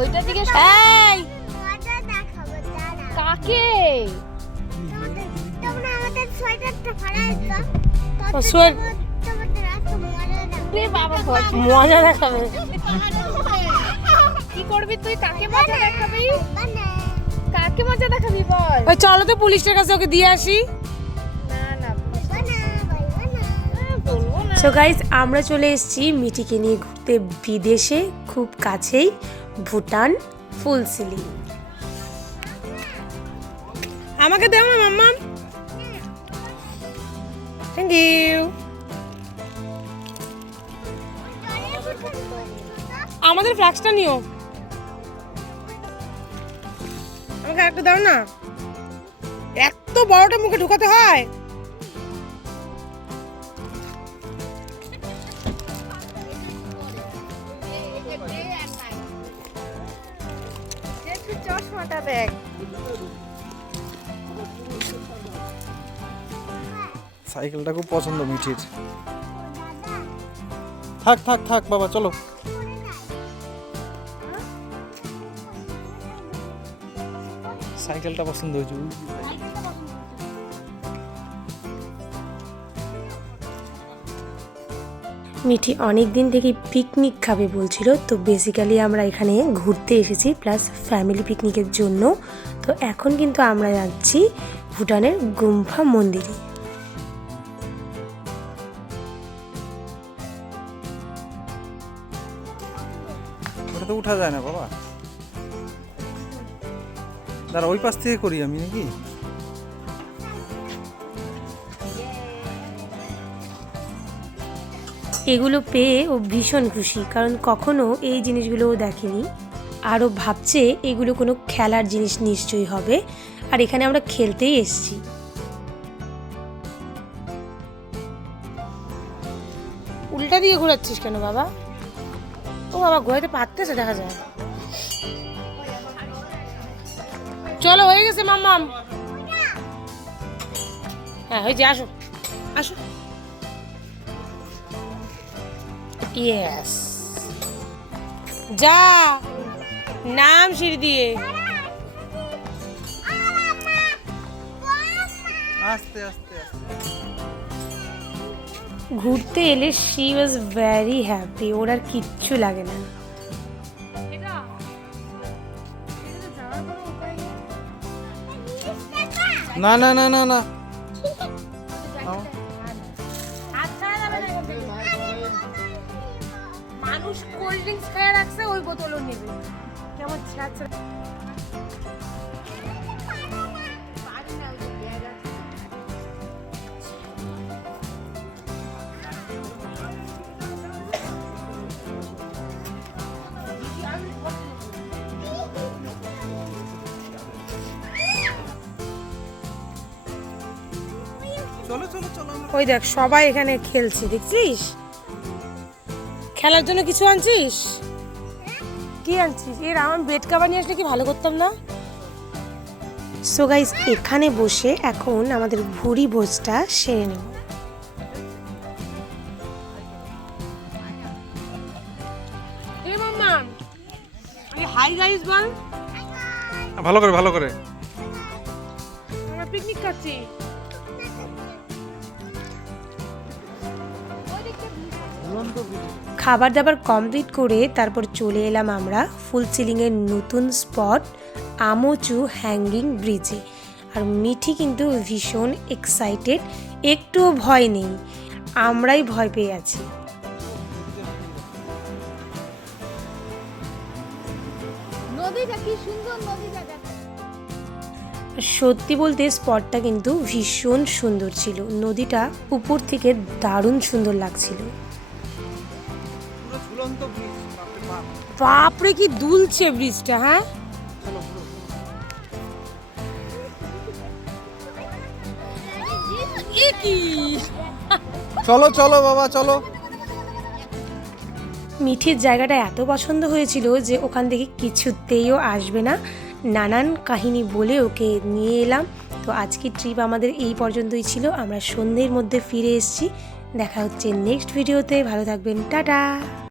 ওইটা দিকে এই! কাকে? মজা দেখাবো। কি করবি তুই? মজা দেখাবি? মজা দেখাবি বল? ওই চলো তো পুলিশের কাছে ওকে দিয়ে আসি। সো গাইজ আমরা চলে এসেছি মিঠিকে নিয়ে ঘুরতে বিদেশে খুব কাছেই। ভুটান ফুলসিলি আমাকে দেও না, মাম্মা। থ্যাংক ইউ আমাদের ফ্লাক্সটা নিও। আমাকে একটা দাও না। এত বড়টা মুখে ঢুকাতে হয়। চশমাটা দেখ। সাইকেলটা খুব পছন্দ মিঠির। থাক থাক থাক বাবা চলো। সাইকেলটা পছন্দ হয়েছে। মিঠি অনেক দিন থেকে পিকনিক খাবে বলছিল, তো বেসিক্যালি আমরা এখানে ঘুরতে এসেছি প্লাস ফ্যামিলি পিকনিকের জন্য। তো এখন কিন্তু আমরা যাচ্ছি ভুটানের গুম্ফা মন্দিরে। তো উঠা যায় না বাবা। দাঁড়া, ওই পাশ থেকে করি আমি নাকি? এগুলো পেয়ে ও ভীষণ খুশি, কারণ কখনো এই জিনিসগুলো ও দেখেনি। আরও ভাবছে এগুলো কোনো খেলার জিনিস নিশ্চয়ই হবে, আর এখানে আমরা খেলতেই এসেছি। উল্টা দিয়ে ঘোরাচ্ছিস কেন বাবা? ও বাবা ঘোরাতে পারতেছে দেখা যায়। চলো, হয়ে গেছে, মাম্মাম। হ্যাঁ হয়েছে, আসো। আসো। ইয়েস যা। নাম সিঁড়ি দিয়ে। আস্তে আস্তে আস্তে। ঘুরতে এলে শি ওয়াজ ভেরি হ্যাপি ওর আর কিচ্ছু লাগে না। না না না না না। মানুষ কোল্ড ড্রিঙ্কস খায় রাখছে ওই বোতলও নেবে। কেমন ছাড়ছে ওই দেখ সবাই এখানে খেলছে দেখছিস? খেলার জন্য কিছু আনছিস? কি আনছিস? এর আমার বেড কাভার নিয়ে আসলে কি ভালো করতাম না? সো গাইস এখানে বসে এখন আমাদের ভুড়ি ভোজটা সেরে নেব। হাই গাইস বল। ভালো করে ভালো করে। আমরা পিকনিক খাচ্ছি। খাবার দাবার কমপ্লিট করে তারপর চলে এলাম আমরা ফুল সিলিংয়ের নতুন স্পট আমচু হ্যাঙ্গিং ব্রিজে আর মিঠি কিন্তু ভীষণ এক্সাইটেড একটুও ভয় নেই আমরাই ভয় পেয়ে আছি। নদীটা কি সুন্দর নদীটা দেখ। আর সত্যি বলতে স্পটটা কিন্তু ভীষণ সুন্দর ছিল। নদীটা উপর থেকে দারুণ সুন্দর লাগছিল। বাপরে কি দুলছে ব্রিজটা হ্যাঁ? চলো চলো বাবা চলো। মিঠির জায়গাটা এত পছন্দ হয়েছিল যে ওখান থেকে কিছুতেইও আসবে না। নানান কাহিনী বলে ওকে নিয়ে এলাম। তো আজকের ট্রিপ আমাদের এই পর্যন্তই ছিল। আমরা সন্ধ্যের মধ্যে ফিরে এসেছি। দেখা হচ্ছে নেক্সট ভিডিওতে ভালো থাকবেন। টাটা!